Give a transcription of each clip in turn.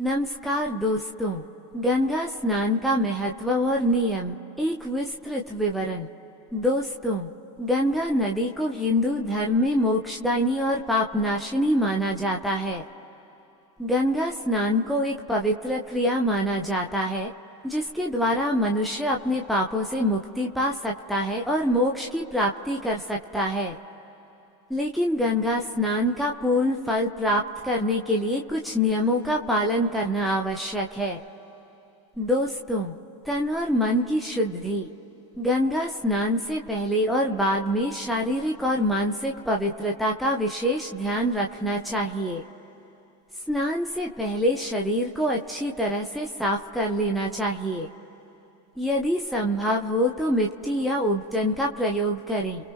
नमस्कार दोस्तों, गंगा स्नान का महत्व और नियम, एक विस्तृत विवरण। दोस्तों, गंगा नदी को हिंदू धर्म में मोक्षदायिनी और पापनाशिनी माना जाता है। गंगा स्नान को एक पवित्र क्रिया माना जाता है, जिसके द्वारा मनुष्य अपने पापों से मुक्ति पा सकता है और मोक्ष की प्राप्ति कर सकता है। लेकिन गंगा स्नान का पूर्ण फल प्राप्त करने के लिए कुछ नियमों का पालन करना आवश्यक है। दोस्तों, तन और मन की शुद्धि। गंगा स्नान से पहले और बाद में शारीरिक और मानसिक पवित्रता का विशेष ध्यान रखना चाहिए। स्नान से पहले शरीर को अच्छी तरह से साफ कर लेना चाहिए। यदि संभव हो तो मिट्टी या उबटन का प्रयोग करें।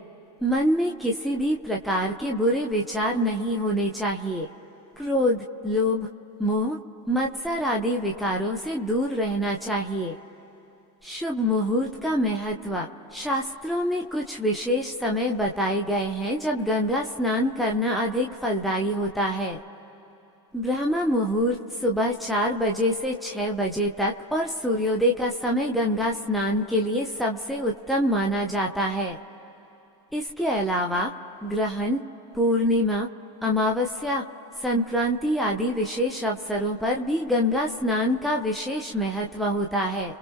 मन में किसी भी प्रकार के बुरे विचार नहीं होने चाहिए। क्रोध, लोभ, मोह, मत्सर आदि विकारों से दूर रहना चाहिए। शुभ मुहूर्त का महत्व। शास्त्रों में कुछ विशेष समय बताए गए हैं जब गंगा स्नान करना अधिक फलदायी होता है। ब्रह्म मुहूर्त सुबह 4 बजे से 6 बजे तक और सूर्योदय का समय गंगा स्नान के लिए सबसे उत्तम माना जाता है। इसके अलावा ग्रहण, पूर्णिमा, अमावस्या, संक्रांति आदि विशेष अवसरों पर भी गंगा स्नान का विशेष महत्व होता है।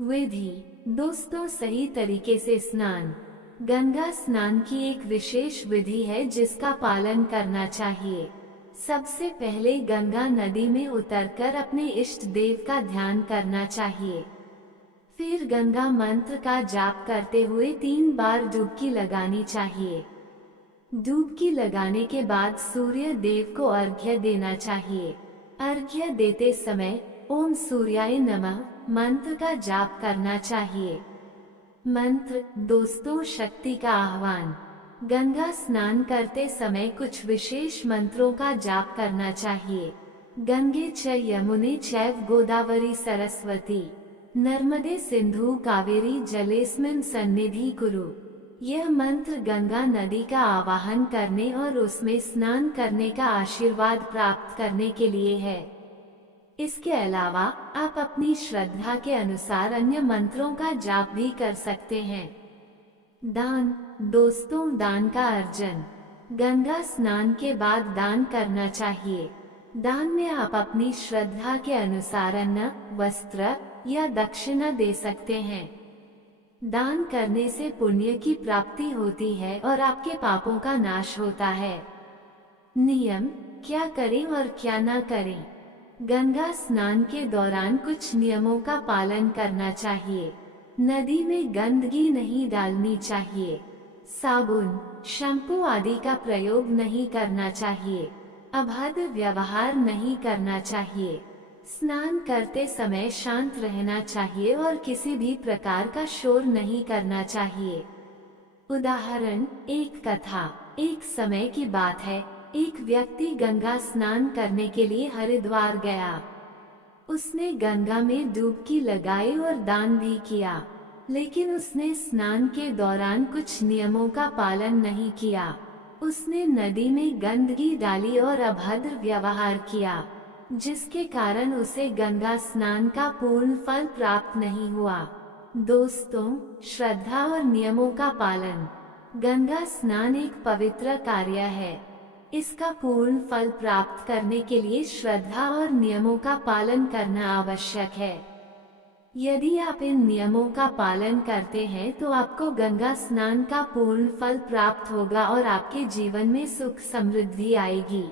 विधि। दोस्तों, सही तरीके से स्नान। गंगा स्नान की एक विशेष विधि है जिसका पालन करना चाहिए। सबसे पहले गंगा नदी में उतरकर अपने इष्ट देव का ध्यान करना चाहिए। फिर गंगा मंत्र का जाप करते हुए 3 बार डुबकी लगानी चाहिए। डुबकी लगाने के बाद सूर्य देव को अर्घ्य देना चाहिए। अर्घ्य देते समय ओम सूर्याय नमः मंत्र का जाप करना चाहिए। मंत्र। दोस्तों, शक्ति का आह्वान। गंगा स्नान करते समय कुछ विशेष मंत्रों का जाप करना चाहिए। गंगे च यमुने चैव गोदावरी सरस्वती नर्मदे सिंधु कावेरी जलेस्मिन् सन्निधि कुरु। यह मंत्र गंगा नदी का आवाहन करने और उसमें स्नान करने का आशीर्वाद प्राप्त करने के लिए है। इसके अलावा आप अपनी श्रद्धा के अनुसार अन्य मंत्रों का जाप भी कर सकते हैं। दान। दोस्तों, दान का अर्जन। गंगा स्नान के बाद दान करना चाहिए। दान में आप अपनी श्रद्धा के अनुसार अन्न, वस्त्र या दक्षिणा दे सकते हैं। दान करने से पुण्य की प्राप्ति होती है और आपके पापों का नाश होता है। नियम। क्या करें और क्या ना करें। गंगा स्नान के दौरान कुछ नियमों का पालन करना चाहिए। नदी में गंदगी नहीं डालनी चाहिए। साबुन, शैम्पू आदि का प्रयोग नहीं करना चाहिए। अभद्र व्यवहार नहीं करना चाहिए। स्नान करते समय शांत रहना चाहिए और किसी भी प्रकार का शोर नहीं करना चाहिए। उदाहरण। एक कथा। एक समय की बात है, एक व्यक्ति गंगा स्नान करने के लिए हरिद्वार गया। उसने गंगा में डुबकी लगाई और दान भी किया, लेकिन उसने स्नान के दौरान कुछ नियमों का पालन नहीं किया। उसने नदी में गंदगी डाली और अभद्र व्यवहार किया, जिसके कारण उसे गंगा स्नान का पूर्ण फल प्राप्त नहीं हुआ। दोस्तों, श्रद्धा और नियमों का पालन। गंगा स्नान एक पवित्र कार्य है। इसका पूर्ण फल प्राप्त करने के लिए श्रद्धा और नियमों का पालन करना आवश्यक है। यदि आप इन नियमों का पालन करते हैं तो आपको गंगा स्नान का पूर्ण फल प्राप्त होगा और आपके जीवन में सुख समृद्धि आएगी।